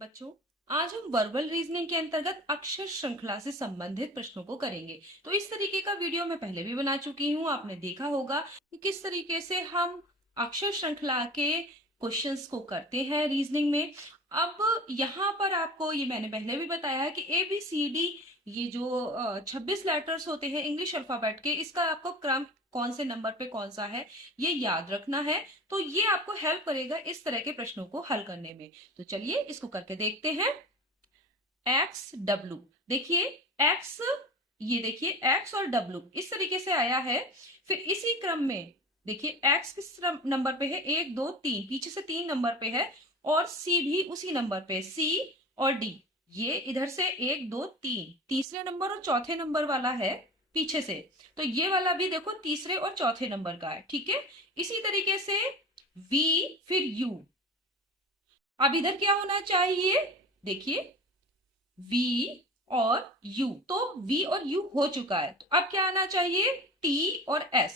बच्चों, आज हम वर्बल रीजनिंग के अंतर्गत अक्षर श्रृंखला से संबंधित प्रश्नों को करेंगे। तो इस तरीके का वीडियो मैं पहले भी बना चुकी हूँ। आपने देखा होगा कि किस तरीके से हम अक्षर श्रृंखला के क्वेश्चंस को करते हैं रीजनिंग में। अब यहाँ पर आपको ये मैंने पहले भी बताया है कि ABCD ये जो 26 लेटर्स होते हैं इंग्लिश अल्फाबेट के, इसका आपको क्रम कौन से नंबर पे कौन सा है ये याद रखना है। तो ये आपको हेल्प करेगा इस तरह के प्रश्नों को हल करने में। तो चलिए इसको करके देखते हैं। XW, देखिए एक्स, ये देखिए एक्स और W इस तरीके से आया है। फिर इसी क्रम में देखिए एक्स किस नंबर पे है, 1 2 3, पीछे से 3 नंबर पे है, और C भी उसी नंबर पे, C और D ये इधर से 1 2 3 तीसरे नंबर और चौथे नंबर वाला है पीछे से। तो ये वाला भी देखो तीसरे और चौथे नंबर का है, ठीक है। इसी तरीके से V फिर U, अब इधर क्या होना चाहिए, देखिए V और U, तो V और U हो चुका है। तो अब क्या आना चाहिए, T और S।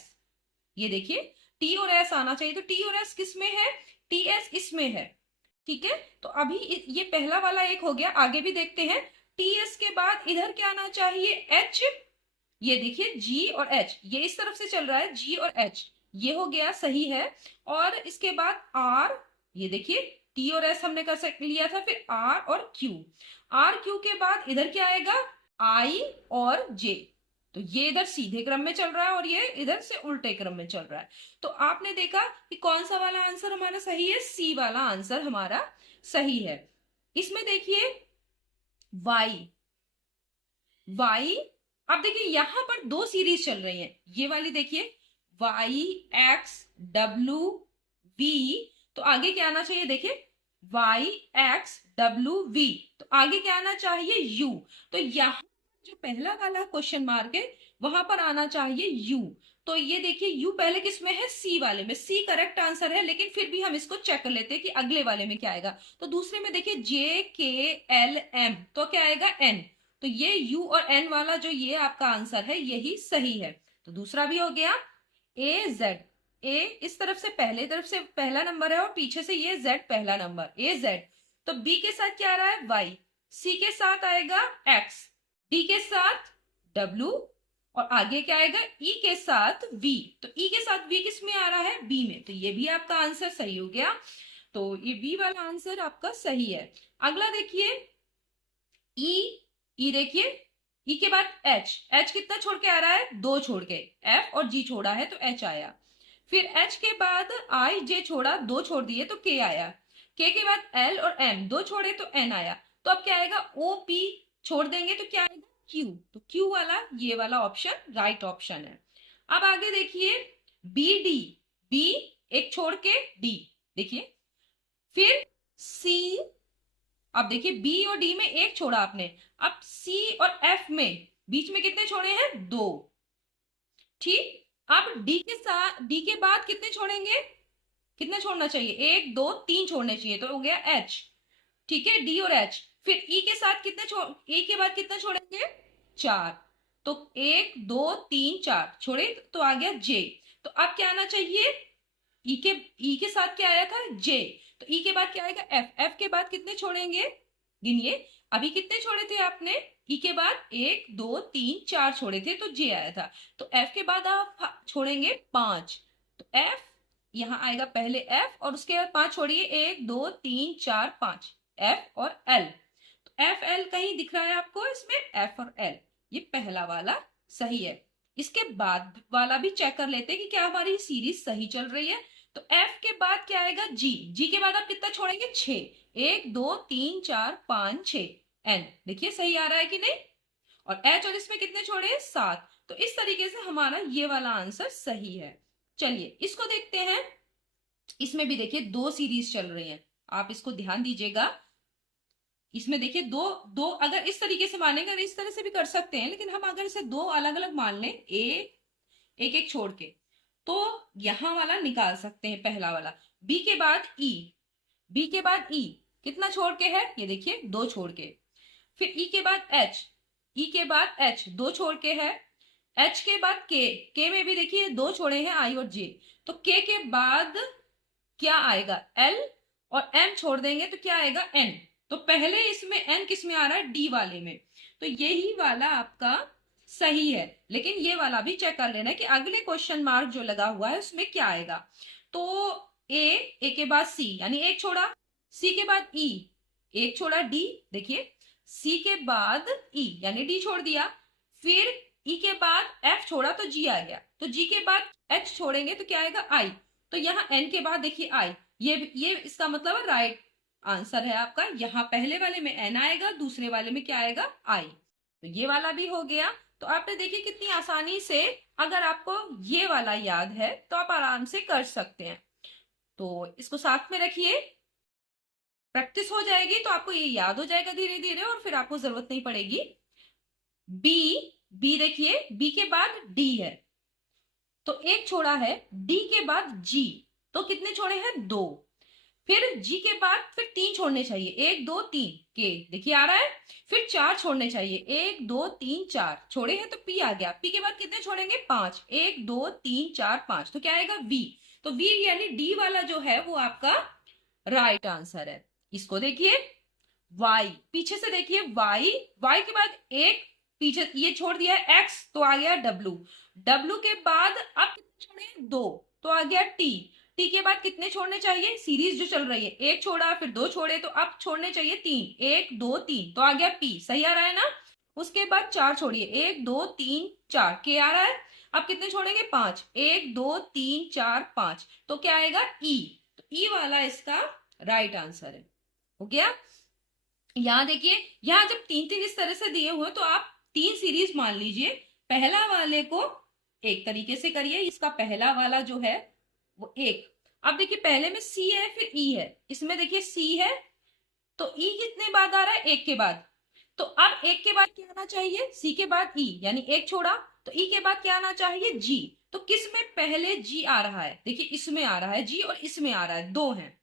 ये देखिए T और S आना चाहिए। तो T और S किस में है, TS इसमें है, ठीक है। तो अभी ये पहला वाला एक हो गया। आगे भी देखते हैं। TS के बाद इधर क्या आना चाहिए, H। ये देखिए G और H ये इस तरफ से चल रहा है, G और H ये हो गया, सही है। और इसके बाद R, ये देखिए T और S हमने कर लिया था। फिर R और Q, R Q के बाद इधर क्या आएगा, I और J। तो ये इधर सीधे क्रम में चल रहा है और ये इधर से उल्टे क्रम में चल रहा है। तो आपने देखा कि कौन सा वाला आंसर हमारा सही है, C वाला आंसर हमारा सही है। इसमें देखिए Y, अब देखिए यहां पर दो सीरीज चल रही हैं। ये वाली देखिए YXWV, तो आगे क्या आना चाहिए, देखिए YXWV, तो आगे क्या आना चाहिए, U। तो यहां जो पहला वाला क्वेश्चन मार्क है वहां पर आना चाहिए U। तो ये देखिए U पहले किस में है, C वाले में। C करेक्ट आंसर है, लेकिन फिर भी हम इसको चेक कर लेते हैं कि अगले वाले में क्या आएगा। तो दूसरे में देखिए JKLM, तो क्या आएगा N। तो ये U और N वाला जो ये आपका आंसर है यही सही है। तो दूसरा भी हो गया। AZ, A इस तरफ से पहला नंबर है और पीछे से ये Z पहला नंबर, AZ। तो B के साथ क्या आ रहा है, Y, C के साथ आएगा X, D के साथ W, और आगे क्या आएगा, E के साथ V। तो E के साथ V किस में आ रहा है, B में। तो ये भी आपका आंसर सही हो गया। तो ये B वाला आंसर आपका सही है। अगला देखिए E देखिए E के बाद H कितना छोड़ के आ रहा है, 2 छोड़ के, F और G छोड़ा है तो H आया। फिर H के बाद I J छोड़ा, 2 छोड़ दिए तो K आया। K के बाद L और M 2 छोड़े तो N आया। तो अब क्या आएगा, O P छोड़ देंगे तो क्या आएगा, Q। तो Q वाला ये वाला ऑप्शन राइट ऑप्शन है। अब आगे देखिए B D, B एक छोड़ के D, देखिए फिर C, अब देखिए बी और डी में एक छोड़ा आपने। अब सी और एफ में बीच में कितने छोड़े हैं, 2, ठीक। अब डी के साथ, डी के बाद कितने छोड़ेंगे, कितने छोड़ना चाहिए, 1 2 3 छोड़ने चाहिए, तो हो गया एच, ठीक है, डी और एच। फिर ई के साथ कितने ई के बाद कितने छोड़ेंगे, 4। तो 1 2 3 4 छोड़े तो आ गया जे। तो अब क्या आना चाहिए, ई के साथ क्या आया था, जे। तो ई के बाद क्या आएगा, एफ, एफ के बाद कितने छोड़ेंगे, गिनिए। अभी कितने छोड़े थे आपने, ई के बाद 1 2 3 4 छोड़े थे तो जे आया था। तो एफ के बाद आप छोड़ेंगे 5, तो एफ यहां आएगा पहले एफ और उसके बाद 5 छोड़िए, 1 2 3 4 5, एफ और एल। तो एफ एल कहीं दिख रहा है आपको इसमें, एफ और एल, ये पहला वाला सही है। इसके बाद वाला भी चेक कर लेते हैं कि क्या हमारी सीरीज सही चल रही है। तो एफ के बाद क्या आएगा, जी, जी के बाद आप कितना छोड़ेंगे, 6, 1 2 3 4 5 6, एन देखिए सही आ रहा है कि नहीं। और एच और इसमें कितने छोड़े, 7। तो इस तरीके से हमारा ये वाला आंसर सही है। चलिए इसको देखते हैं। इसमें भी देखिए 2 सीरीज चल रही हैं, आप इसको ध्यान दीजिएगा। इसमें देखिए दो दो, अगर इस तरीके से मानेंगे, इस तरह से भी कर सकते हैं, लेकिन हम अगर इसे 2 अलग अलग मान लें, एक एक छोड़ के, तो यहां वाला निकाल सकते हैं, पहला वाला। बी के बाद ई, बी के बाद ई कितना छोड़ के है, ये देखिए 2 छोड़ के। फिर ई के बाद एच, ई के बाद एच 2 छोड़ के है। एच के बाद के में भी देखिए 2 छोड़े हैं, आई और जे। तो के बाद क्या आएगा, एल, और एम छोड़ देंगे तो क्या आएगा, एन। तो पहले इसमें एन किस में आ रहा है, डी वाले में, तो यही वाला आपका सही है। लेकिन ये वाला भी चेक कर लेना कि अगले क्वेश्चन मार्क जो लगा हुआ है उसमें क्या आएगा। तो ए के बाद सी यानी एक छोड़ा, सी के बाद ई, एक छोड़ा डी, देखिए सी के बाद ई यानी डी छोड़ दिया, फिर ई के बाद एफ छोड़ा तो जी आ गया, तो जी के बाद एच छोड़ेंगे तो क्या आएगा, आई। तो यहाँ एन के बाद देखिए आई, ये इसका मतलब है राइट आंसर है आपका। यहाँ पहले वाले में एन आएगा, दूसरे वाले में क्या आएगा, आई। तो ये वाला भी हो गया। तो आपने देखिए कितनी आसानी से, अगर आपको ये वाला याद है तो आप आराम से कर सकते हैं। तो इसको साथ में रखिए, प्रैक्टिस हो जाएगी तो आपको ये याद हो जाएगा धीरे धीरे और फिर आपको जरूरत नहीं पड़ेगी। बी देखिए, बी के बाद डी है तो एक छोड़ा है, डी के बाद जी तो कितने छोड़े हैं, दो। फिर जी के बाद फिर तीन छोड़ने चाहिए, एक दो तीन, के देखिए आ रहा है। फिर चार छोड़ने चाहिए, एक दो तीन चार छोड़े हैं तो पी आ गया। पी के बाद कितने छोड़ेंगे, पांच, एक दो तीन चार पांच, तो क्या आएगा, वी। तो वी यानी डी वाला जो है वो आपका राइट आंसर है। इसको देखिए वाई, पीछे से देखिए वाई, वाई के बाद एक पीछे ये छोड़ दिया है एक्स तो आ गया डब्लू, डब्लू के बाद अब कितने छोड़े, दो तो आ गया टी, टी के बाद कितने छोड़ने चाहिए, सीरीज जो चल रही है, एक छोड़ा फिर दो छोड़े तो अब छोड़ने चाहिए तीन, एक दो तीन तो आ गया पी, सही आ रहा है ना। उसके बाद चार छोड़िए, एक दो तीन चार, के आ रहा है। अब कितने छोड़ेंगे, पांच, एक दो तीन चार पांच, तो क्या आएगा, ई। तो ई वाला इसका राइट आंसर है। हो गया। यहाँ देखिए, यहाँ जब तीन तीन इस तरह से दिए हुए तो आप तीन सीरीज मान लीजिए, पहला वाले को एक तरीके से करिए, इसका पहला वाला जो है वो एक। अब देखिए पहले में सी है फिर ई है, इसमें देखिए सी है तो ई कितने बाद आ रहा है, एक के बाद। तो अब एक के बाद क्या आना चाहिए, सी के बाद ई यानी एक छोड़ा, तो ई के बाद क्या आना चाहिए, जी। तो किस में पहले जी आ रहा है, देखिए इसमें आ रहा है जी और इसमें आ रहा है, दो हैं,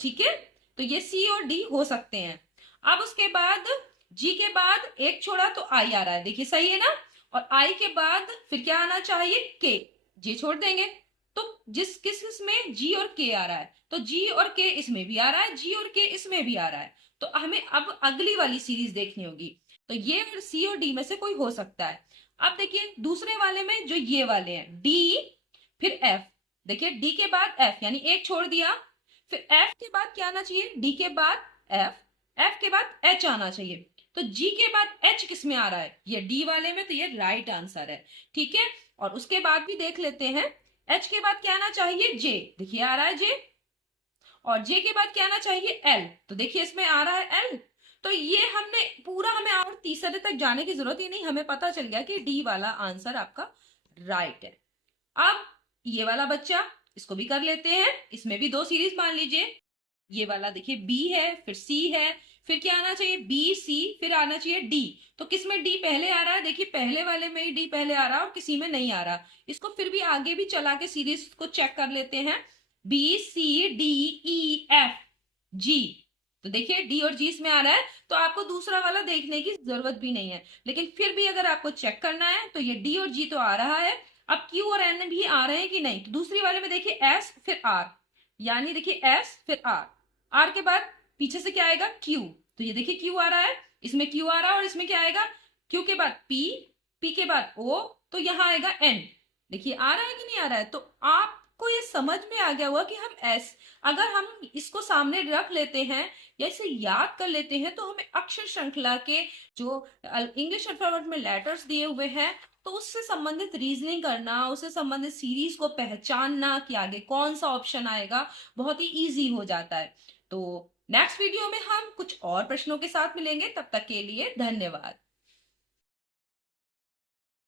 ठीक है। तो ये सी और डी हो सकते हैं। अब उसके बाद जी के बाद एक छोड़ा तो आई आ रहा है, देखिए सही है ना। और आई के बाद फिर क्या आना चाहिए, के, जी छोड़ देंगे। तो किस में जी और के आ रहा है, तो जी और के इसमें भी आ रहा है, जी और के इसमें भी आ रहा है। तो हमें अब अगली वाली सीरीज देखनी होगी। तो ये सी और डी में से कोई हो सकता है। अब देखिए दूसरे वाले में जो ये वाले हैं डी फिर एफ, देखिए डी के बाद एफ यानी एक छोड़ दिया, फिर एफ के बाद क्या आना चाहिए, डी के बाद एफ, एफ के बाद एच आना चाहिए। तो जी के बाद एच किस में आ रहा है, ये डी वाले में, तो ये राइट आंसर है, ठीक है। और उसके बाद भी देख लेते हैं, एच के बाद क्या आना चाहिए, जे, देखिए आ रहा है जे। और जे के बाद क्या आना चाहिए, एल, तो देखिए इसमें आ रहा है एल। तो ये हमने पूरा, हमें और तीसरे तक जाने की जरूरत ही नहीं, हमें पता चल गया कि डी वाला आंसर आपका राइट है। अब ये वाला बच्चा, इसको भी कर लेते हैं, इसमें भी दो सीरीज मान लीजिए। ये वाला देखिए बी है फिर सी है, फिर क्या आना चाहिए, बी सी, फिर आना चाहिए डी। तो किस में डी पहले आ रहा है, देखिए पहले वाले में ही डी पहले आ रहा है और किसी में नहीं आ रहा। इसको फिर भी आगे भी चला के सीरीज को चेक कर लेते हैं, B C D E F G, तो देखिए डी और जी इसमें आ रहा है, तो आपको दूसरा वाला देखने की जरूरत भी नहीं है। लेकिन फिर भी अगर आपको चेक करना है तो ये डी और जी तो आ रहा है, अब क्यू और एन भी आ रहे हैं कि नहीं। तो दूसरी वाले में देखिए एस फिर आर, यानी देखिए एस फिर आर, आर के बाद पीछे से क्या आएगा, क्यू, तो ये देखिए क्यू आ रहा है, इसमें क्यू आ रहा है और इसमें क्या आएगा, क्यू के बाद पी, पी के बाद ओ, तो यहां आएगा एन, देखिए आ रहा है कि नहीं आ रहा है। तो आपको ये समझ में आ गया हुआ कि हम एस, अगर हम इसको सामने रख लेते हैं या इसे याद कर लेते हैं तो हमें अक्षर श्रृंखला के जो इंग्लिश अल्फाबेट में लेटर्स दिए हुए हैं तो उससे संबंधित रीजनिंग करना, उससे संबंधित सीरीज को पहचानना कि आगे कौन सा ऑप्शन आएगा, बहुत ही इजी हो जाता है। तो नेक्स्ट वीडियो में हम कुछ और प्रश्नों के साथ मिलेंगे, तब तक के लिए धन्यवाद।